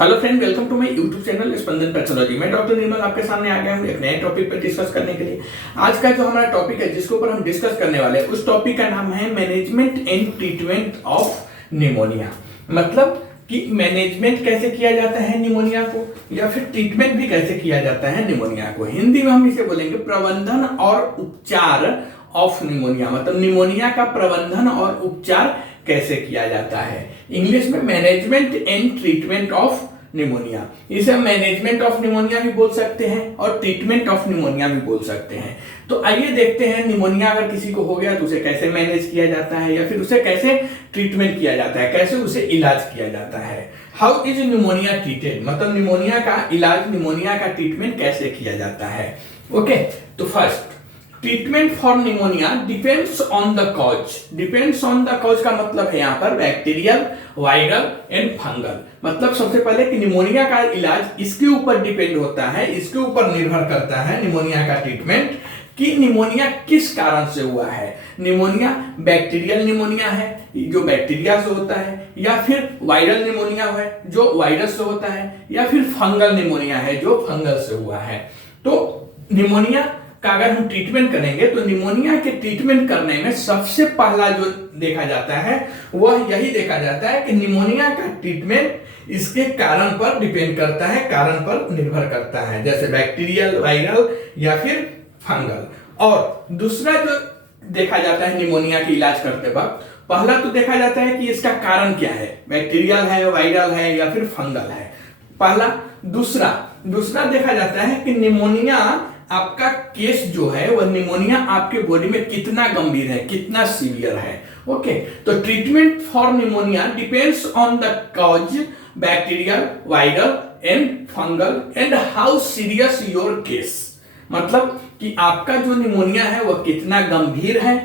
Hello friend, welcome to my YouTube channel Spandan pathology. मैं doctor Nirmal आपके सामने आ गया हूँ एक नए टॉपिक पर डिस्कस करने के लिए। आज का जो हमारा टॉपिक है जिसके ऊपर हम डिस्कस करने वाले हैं उस टॉपिक का नाम है management and treatment of pneumonia. मतलब कि मैनेजमेंट कैसे किया जाता है निमोनिया को, या फिर ट्रीटमेंट भी कैसे किया जाता है निमोनिया को। हिंदी में हम इसे बोलेंगे प्रबंधन और उपचार ऑफ निमोनिया। मतलब निमोनिया का प्रबंधन और उपचार कैसे किया जाता है। इंग्लिश में management and treatment of pneumonia. इसे हम मैनेजमेंट ऑफ निमोनिया भी बोल सकते हैं और ट्रीटमेंट ऑफ निमोनिया भी बोल सकते हैं। तो आइए देखते हैं निमोनिया अगर किसी को हो गया तो उसे कैसे मैनेज किया जाता है, या फिर उसे कैसे ट्रीटमेंट किया जाता है, कैसे उसे इलाज किया जाता है। हाउ इज निमोनिया ट्रीटेड, मतलब निमोनिया का इलाज, निमोनिया का ट्रीटमेंट कैसे किया जाता है। ओके, तो first treatment for pneumonia depends on the cause. Depends on the cause का मतलब है यहाँ पर बैक्टीरियल, वायरल एंड फंगल। मतलब सबसे पहले कि निमोनिया का इलाज इसके ऊपर डिपेंड होता है, इसके ऊपर निर्भर करता है निमोनिया का ट्रीटमेंट कि निमोनिया किस कारण से हुआ है। निमोनिया बैक्टीरियल निमोनिया है जो बैक्टीरिया से होता है, या फिर वायरल निमोनिया है जो वायरस से होता है, या फिर फंगल निमोनिया है जो फंगल से हुआ है। तो निमोनिया का अगर हम ट्रीटमेंट करेंगे तो निमोनिया के ट्रीटमेंट करने में सबसे पहला जो देखा जाता है वह यही देखा जाता है कि निमोनिया का ट्रीटमेंट इसके कारण पर डिपेंड करता है, कारण पर निर्भर करता है, जैसे बैक्टीरियल, वायरल या फिर फंगल। और दूसरा जो देखा जाता है निमोनिया के इलाज करते वक्त, पहला तो देखा जाता है कि इसका कारण क्या है, बैक्टीरियल है, वायरल है या फिर फंगल है, पहला। दूसरा देखा जाता है कि निमोनिया आपका केस जो है वह निमोनिया आपके बॉडी में कितना गंभीर है, कितना सीवियर है। ओके, तो treatment for pneumonia depends on the cause, bacterial, viral and fungal and how serious your case. मतलब कि आपका जो निमोनिया है वह कितना गंभीर है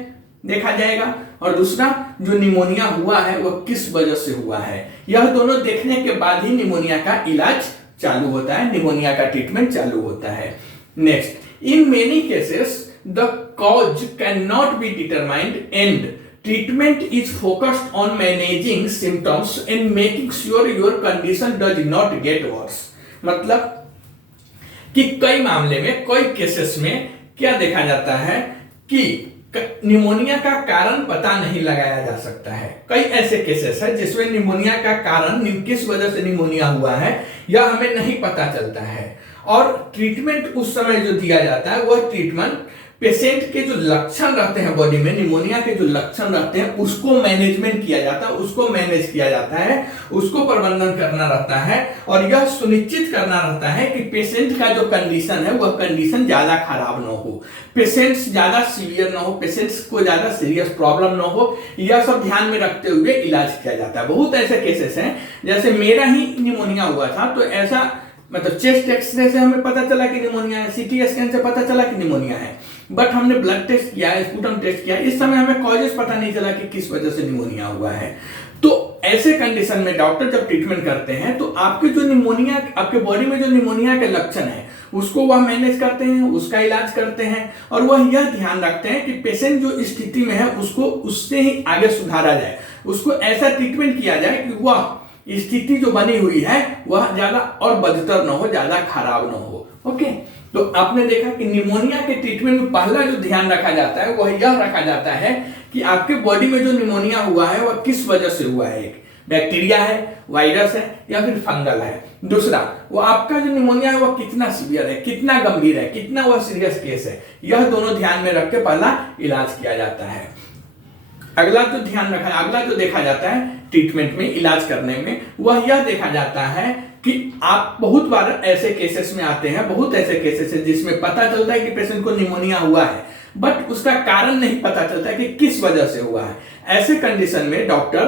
देखा जाएगा, और दूसरा जो निमोनिया हुआ है वह किस वजह से हुआ है। यह दोनों देखने के बाद ही निमोनिया का इलाज चालू होता है, निमोनिया का ट्रीटमेंट चालू होता है। Next, in many cases, the cause cannot be determined and treatment is focused on managing symptoms and making sure your condition does not get worse। मतलब कि कई मामले में, कई केसेस में क्या देखा जाता है कि निमोनिया का कारण पता नहीं लगाया जा सकता है। कई ऐसे केसेस है जिसमें निमोनिया का कारण किस वजह से निमोनिया हुआ है यह हमें नहीं पता चलता है, और ट्रीटमेंट उस समय जो दिया जाता है वह ट्रीटमेंट पेशेंट के जो लक्षण रहते हैं बॉडी में, निमोनिया के जो लक्षण रहते हैं उसको मैनेजमेंट किया जाता है, उसको मैनेज किया जाता है, उसको प्रबंधन करना रहता है, और यह सुनिश्चित करना रहता है कि पेशेंट का जो कंडीशन है वह कंडीशन ज्यादा खराब ना हो, पेशेंट्स ज्यादा सीवियर ना हो, पेशेंट्स को ज्यादा सीरियस प्रॉब्लम ना हो। यह सब ध्यान में रखते हुए इलाज किया जाता है। बहुत ऐसे केसेस हैं, जैसे मेरा ही निमोनिया हुआ था तो ऐसा, मतलब चेस्ट एक्सरे से हमें पता चला कि निमोनिया है, सीटी स्कैन से पता चला कि निमोनिया है, बट हमने ब्लड टेस्ट किया, स्पूटम टेस्ट किया, इस समय हमें कॉजेस पता नहीं चला कि किस वजह से निमोनिया हुआ है। तो ऐसे कंडीशन में डॉक्टर जब ट्रीटमेंट करते हैं तो आपके जो निमोनिया, आपके बॉडी में जो निमोनिया के लक्षण है उसको वह मैनेज करते हैं, उसका इलाज करते हैं, और वह यह ध्यान रखते हैं कि पेशेंट जो स्थिति में है उसको उससे ही आगे सुधारा जाए, उसको ऐसा ट्रीटमेंट किया जाए कि वह स्थिति जो बनी हुई है वह ज्यादा और बदतर न हो, ज्यादा खराब न हो। ओके, तो आपने देखा कि निमोनिया के ट्रीटमेंट में पहला जो ध्यान रखा जाता है वह यह रखा जाता है कि आपके बॉडी में जो निमोनिया हुआ है वह किस वजह से हुआ है, बैक्टीरिया है, वायरस है या फिर फंगल है। दूसरा, वो आपका जो निमोनिया है वह कितना सीवियर है, कितना गंभीर है, कितना वह सीरियस केस है, यह दोनों ध्यान में रख के पहला इलाज किया जाता है। अगला जो देखा जाता है ट्रीटमेंट में, इलाज करने में, वह यह देखा जाता है कि आप बहुत बार ऐसे केसेस में आते हैं, बहुत ऐसे केसेस है जिसमें पता चलता है कि पेशेंट को निमोनिया हुआ है बट उसका कारण नहीं पता चलता कि किस वजह से हुआ है। ऐसे कंडीशन में डॉक्टर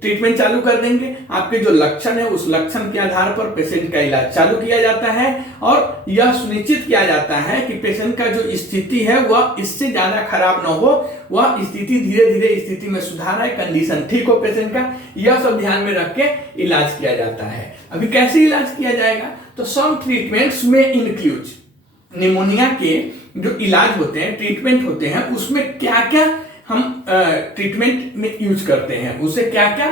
ट्रीटमेंट चालू कर देंगे, आपके जो लक्षण है उस लक्षण के आधार पर पेशेंट का इलाज चालू किया जाता है, और यह सुनिश्चित किया जाता है कि पेशेंट का जो स्थिति है वह इससे ज्यादा खराब ना हो, वह स्थिति धीरे धीरे स्थिति में सुधार आए, कंडीशन ठीक हो पेशेंट का, यह सब ध्यान में रख के इलाज किया जाता है। अभी कैसे इलाज किया जाएगा, तो सम ट्रीटमेंट्स में इंक्लूड, निमोनिया के जो इलाज होते हैं, ट्रीटमेंट होते हैं, उसमें क्या क्या हम ट्रीटमेंट में यूज करते हैं, उसे क्या क्या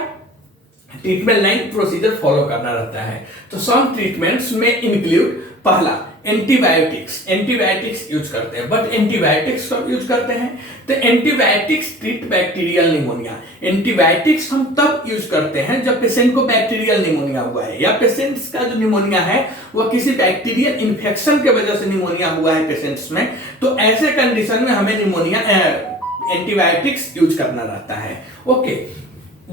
ट्रीटमेंट लाइन प्रोसीजर फॉलो करना रहता है। तो सम ट्रीटमेंट्स में इंक्लूड, पहला एंटीबायोटिक्स यूज करते हैं। बट एंटीबायोटिक्स कब यूज करते हैं? तो antibiotics treat bacterial pneumonia. Antibiotics हम तब यूज करते हैं जब पेशेंट को बैक्टीरियल निमोनिया हुआ है, या पेशेंट्स का जो निमोनिया है वह किसी बैक्टीरियल इन्फेक्शन के वजह से निमोनिया हुआ है पेशेंट्स में। तो ऐसे कंडीशन में हमें निमोनिया एंटीबायोटिक्स यूज करना रहता है। Okay,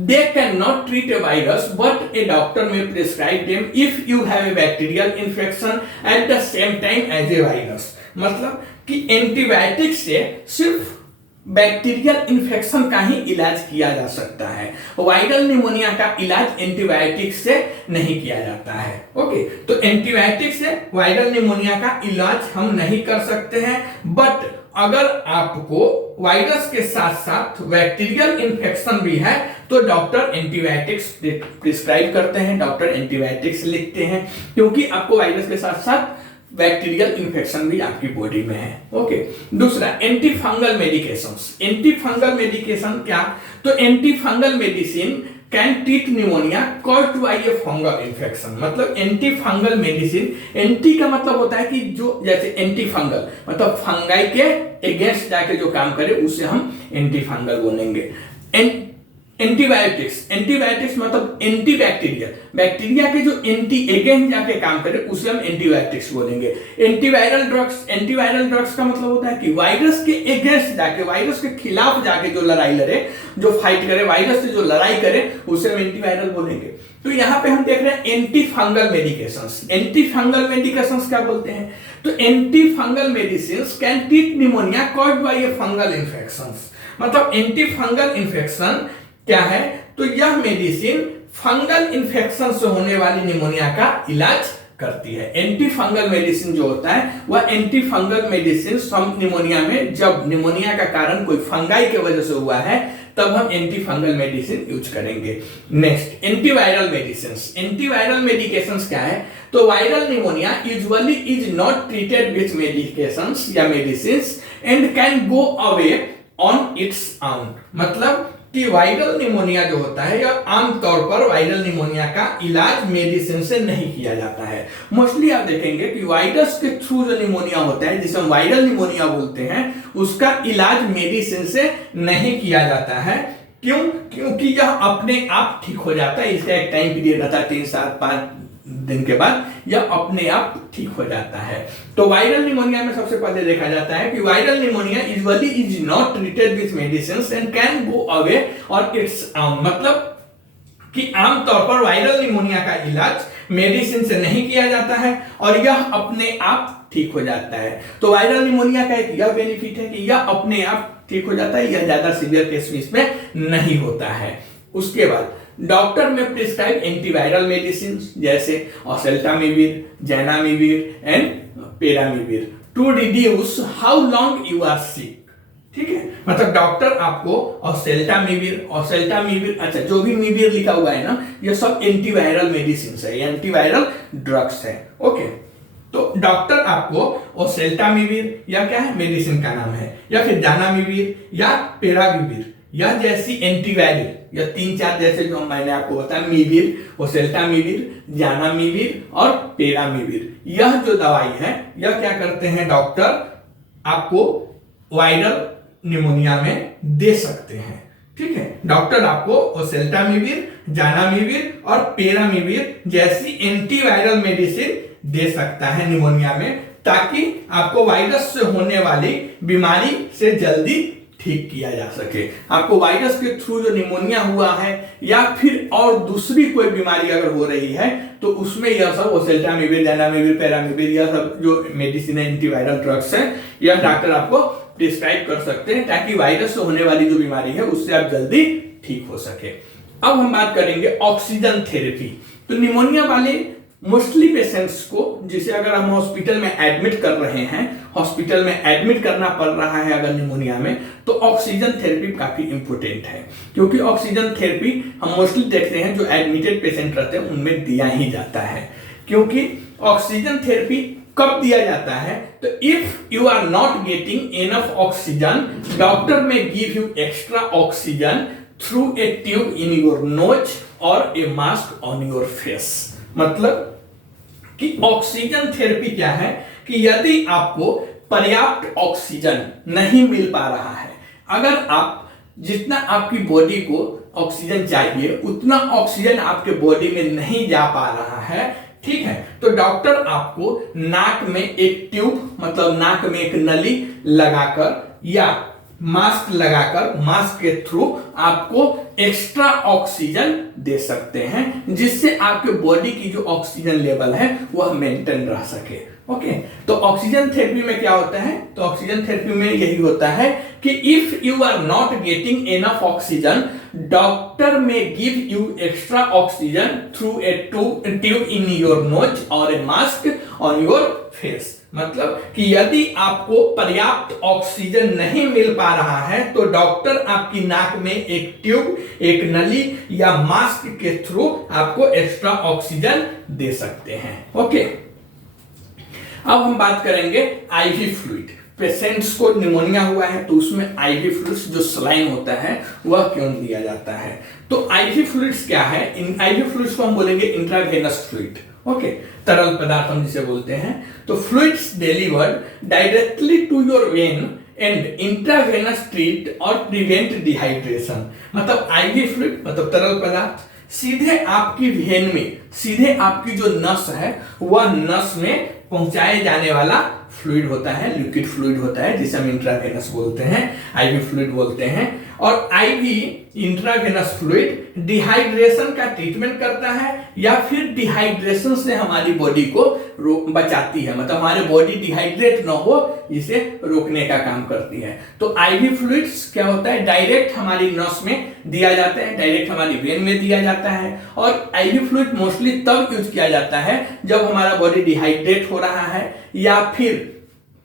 they cannot treat a virus, but a doctor may prescribe them if you have a bacterial infection at the same time as a virus। मतलब कि एंटीबायोटिक से सिर्फ बैक्टीरियल इन्फेक्शन का ही इलाज किया जा सकता है, वायरल निमोनिया का इलाज एंटीबायोटिक से नहीं किया जाता है। ओके, तो एंटीबायोटिक से वायरल निमोनिया का इलाज हम नहीं कर सकते हैं। बट अगर आपको वायरस के साथ साथ बैक्टीरियल इन्फेक्शन भी है तो डॉक्टर एंटीबायोटिक्स प्रिस्क्राइब करते हैं, डॉक्टर एंटीबायोटिक्स लिखते हैं, क्योंकि आपको वायरस के साथ साथ बैक्टीरियल इन्फेक्शन भी आपकी बॉडी में है। ओके, दूसरा anti fungal medications. Anti fungal medication क्या? तो anti fungal medicine can treat pneumonia caused by a fungal infection. मतलब एंटी फंगल मेडिसिन, एंटी का मतलब होता है कि जो, जैसे एंटी फंगल मतलब फंगाई के अगेंस्ट जाके जो काम करे उसे हम एंटी फंगल बोलेंगे। एंटीबायोटिक्स मतलब एंटी बैक्टीरियल, बैक्टीरिया के जो एंटी अगेंस्ट जाके काम करे उसे हम एंटीबायोटिक्स बोलेंगे। एंटीवायरल ड्रग्स का मतलब होता है कि वायरस के अगेंस्ट जाके, वायरस के खिलाफ जाके जो लड़ाई लड़े, जो फाइट करे, वायरस से जो लड़ाई करे उसे हम एंटीवायरल बोलेंगे। तो यहाँ पे हम देख रहे हैं anti fungal medications. Anti fungal medications क्या बोलते हैं? तो anti fungal medicines can treat pneumonia caused by a fungal infections. मतलब एंटी फंगल इन्फेक्शन क्या है? तो यह मेडिसिन फंगल इन्फेक्शन से होने वाली निमोनिया का इलाज करती है। एंटी फंगल मेडिसिन जो होता है वह एंटी फंगल मेडिसिन सम निमोनिया में, जब निमोनिया का कारण कोई फंगाई के वजह से हुआ है तब हम एंटी फंगल मेडिसिन यूज करेंगे। Next antiviral medicines. Antiviral medications क्या है? तो viral pneumonia usually is not treated with medications या medicines and can go away on its own. मतलब कि वायरल निमोनिया जो होता है यह आमतौर पर वायरल निमोनिया का इलाज मेडिसिन से नहीं किया जाता है। मोस्टली आप देखेंगे कि वायरस के थ्रू जो निमोनिया होता है, जिसे हम वायरल निमोनिया बोलते हैं, उसका इलाज मेडिसिन से नहीं किया जाता है। क्यों? क्योंकि यह अपने आप ठीक हो जाता है। इसका एक टाइम पीरियड रहता है 3, 7, 5 दिन के बाद यह अपने आप ठीक हो जाता है। तो वायरल निमोनिया में सबसे पहले देखा जाता है कि viral pneumonia usually is not treated with medicines and can go away on its own. मतलब कि आमतौर पर वायरल निमोनिया का इलाज मेडिसिन से नहीं किया जाता है और यह अपने आप ठीक हो जाता है। तो वायरल निमोनिया का एक यह बेनिफिट है कि यह अपने आप ठीक हो जाता है, यह ज्यादा सीवियर केस इसमें नहीं होता है। उसके बाद doctor may prescribe antiviral medicine जैसे oseltamivir, zanamivir and peramivir to reduce how long you are sick. ठीक है, मतलब डॉक्टर आपको ओसेल्टामिविर, अच्छा जो भी मिविर लिखा हुआ है ना, ये सब एंटीवायरल मेडिसिन है, एंटीवायरल ड्रग्स है। ओके, तो डॉक्टर आपको ओसेल्टामिविर या क्या है मेडिसिन का नाम है, या फिर ज़ैनामिविर या पेरामिविर या जैसी एंटीवायरल या 3-4 जैसे जो मैंने आपको बताया, मिविर, ओसेल्टामिविर, ज़ैनामिविर और पेरामिविर, यह जो दवाई है यह क्या करते हैं डॉक्टर आपको वायरल निमोनिया में दे सकते हैं। ठीक है, डॉक्टर आपको ओसेल्टामिविर, ज़ैनामिविर और पेरामिविर जैसी एंटीवायरल मेडिसिन दे सकता है निमोनिया में, ताकि आपको वायरस से होने वाली बीमारी से जल्दी ठीक किया जा सके। आपको वायरस के थ्रू जो निमोनिया हुआ है या फिर और दूसरी कोई बीमारी अगर हो रही है तो उसमें यह सब ओसेल्टामिविर, ज़ैनामिविर, पेरामिविर, यह सब जो मेडिसिन है, एंटीवायरल ड्रग्स है, यह डॉक्टर आपको प्रिस्क्राइब कर सकते हैं ताकि वायरस से होने वाली जो बीमारी है उससे आप जल्दी ठीक हो सके। अब हम बात करेंगे ऑक्सीजन थेरेपी। तो निमोनिया वाले मोस्टली पेशेंट्स को, जिसे अगर हम हॉस्पिटल में एडमिट कर रहे हैं, हॉस्पिटल में एडमिट करना पड़ रहा है अगर निमोनिया में, तो ऑक्सीजन थेरेपी काफी इंपॉर्टेंट है, क्योंकि ऑक्सीजन थेरेपी हम मोस्टली देखते हैं जो एडमिटेड पेशेंट रहते हैं उनमें दिया ही जाता है। क्योंकि ऑक्सीजन थेरेपी कब दिया जाता है? तो if you are not getting enough oxygen, doctor may give you extra oxygen through a tube in your nose और a mask on your face. मतलब कि ऑक्सीजन थेरेपी क्या है कि यदि आपको पर्याप्त ऑक्सीजन नहीं मिल पा रहा है, अगर आप जितना आपकी बॉडी को ऑक्सीजन चाहिए उतना ऑक्सीजन आपके बॉडी में नहीं जा पा रहा है, ठीक है, तो डॉक्टर आपको नाक में एक ट्यूब मतलब नाक में एक नली लगाकर या मास्क लगाकर मास्क के थ्रू आपको एक्स्ट्रा ऑक्सीजन दे सकते हैं, जिससे आपके बॉडी की जो ऑक्सीजन लेवल है वह मेंटेन रह सके। ओके, तो ऑक्सीजन थेरेपी में क्या होता है, तो ऑक्सीजन थेरेपी में यही होता है कि if you are not getting enough oxygen, doctor may give you extra oxygen through a tube in your nose और a mask on your face. मतलब कि यदि आपको पर्याप्त ऑक्सीजन नहीं मिल पा रहा है तो डॉक्टर आपकी नाक में एक ट्यूब, एक नली या मास्क के थ्रू आपको एक्स्ट्रा ऑक्सीजन दे सकते हैं। ओके, अब हम बात करेंगे आईवी फ्लूइड। पेशेंट्स को निमोनिया हुआ है तो उसमें आईवी फ्लूइड्स जो सलाइन होता है वह क्यों दिया जाता है। तो आईवी फ्लूइड्स क्या है, इन आईवी फ्लूइड्स को हम बोलेंगे इंट्रावेनस फ्लूइड। ओके, तरल पदार्थ हम जिसे बोलते हैं। तो fluids delivered directly to your vein and intravenous treat और प्रिवेंट डिहाइड्रेशन। मतलब आईवी फ्लूइड मतलब तरल पदार्थ सीधे आपकी वेन में, सीधे आपकी जो नस है वह नस में पहुंचाए जाने वाला फ्लूइड होता है, लिक्विड फ्लूइड होता है, जिसे हम इंट्रावेनस बोलते हैं, आईवी फ्लूइड बोलते हैं। और आईवी इंट्रावेनस फ्लूइड डिहाइड्रेशन का ट्रीटमेंट करता है या फिर डिहाइड्रेशन से हमारी बॉडी को बचाती है, मतलब हमारी बॉडी डिहाइड्रेट ना हो इसे रोकने का काम करती है। तो आईवी फ्लूइड्स क्या होता है, डायरेक्ट हमारी नस में दिया जाता है, डायरेक्ट हमारी वेन में दिया जाता है। और आईवी फ्लूइड मोस्टली तब यूज किया जाता है जब हमारा बॉडी डिहाइड्रेट हो रहा है या फिर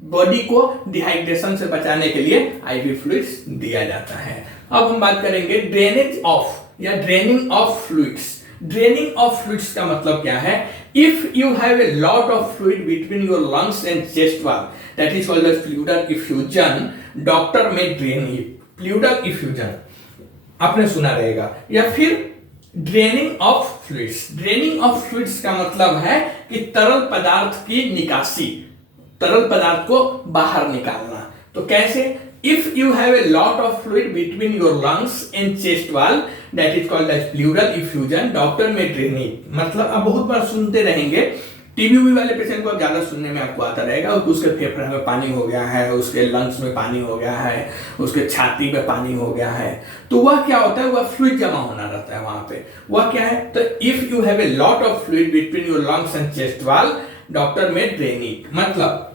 बॉडी को डिहाइड्रेशन से बचाने के लिए आईवी फ्लूइड्स दिया जाता है। अब हम बात करेंगे ड्रेनेज ऑफ या draining of fluids. Draining of fluids का मतलब क्या है, if you have a lot of fluid between your lungs and chest wall, that is called as pleural effusion, doctor may drain it. Pleural effusion आपने सुना रहेगा। या फिर draining of fluids. Draining of fluids का मतलब है कि तरल पदार्थ की निकासी, तरल पदार्थ को बाहर निकालना। तो कैसे, if you have a lot of fluid between your lungs and chest wall, that is called as pleural effusion, doctor may draining. मतलब आप बहुत बार सुनते रहेंगे, टीबी वाले पेशेंट को ज्यादा सुनने में आपको आता रहेगा, उसके फेफड़े में पानी हो गया है, उसके लंग्स में पानी हो गया है, उसके छाती में पानी हो गया है। तो वह क्या होता है, वह फ्लूइड जमा होना रहता है वहां पे। वह क्या है, तो if you have a lot of fluid between your lungs and chest wall, doctor may draining. मतलब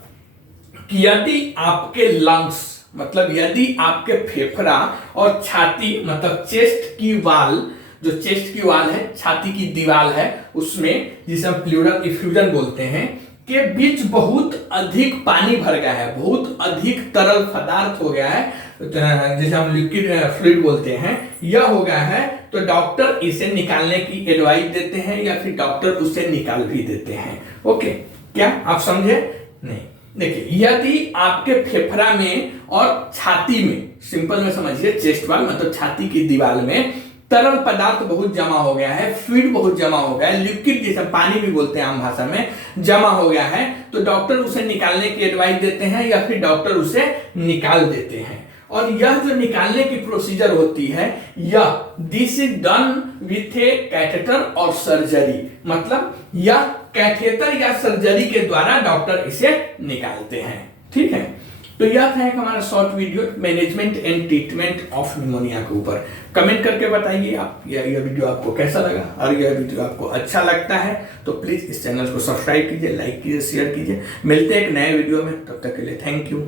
कि यदि आपके लंग्स मतलब यदि आपके फेफड़ा और छाती मतलब चेस्ट की वाल, जो चेस्ट की वाल है, छाती की दीवार है, उसमें जिसे हम प्लूरल इफ्यूजन बोलते हैं, के बीच बहुत अधिक पानी भर गया है, बहुत अधिक तरल पदार्थ हो गया है, जिसे हम लिक्विड फ्लूइड बोलते हैं, यह हो गया है, तो डॉक्टर इसे निकालने की एडवाइस देते हैं या फिर डॉक्टर उसे निकाल भी देते हैं। ओके, क्या आप समझे? नहीं, देखिए, यदि आपके फेफड़ा में और छाती में, सिंपल में समझिए, चेस्ट वॉल मतलब छाती की दीवार में तरल पदार्थ बहुत जमा हो गया है, फ्लूइड बहुत जमा हो गया है, लिक्विड जिसे पानी भी बोलते हैं आम भाषा में, जमा हो गया है, तो डॉक्टर उसे निकालने की एडवाइस देते हैं या फिर डॉक्टर उसे निकाल देते हैं। और यह जो निकालने की प्रोसीजर होती है, यह this is done with A catheter और सर्जरी। मतलब यह कैथेटर या सर्जरी के द्वारा डॉक्टर इसे निकालते हैं। ठीक है, तो यह था एक हमारा short video management and treatment of pneumonia के ऊपर। कमेंट करके बताइए आप यह वीडियो आपको कैसा लगा। और यह वीडियो आपको अच्छा लगता है तो प्लीज इस चैनल को सब्सक्राइब कीजिए, लाइक कीजिए, शेयर कीजिए। मिलते हैं एक नए वीडियो में, तब तक के लिए थैंक यू।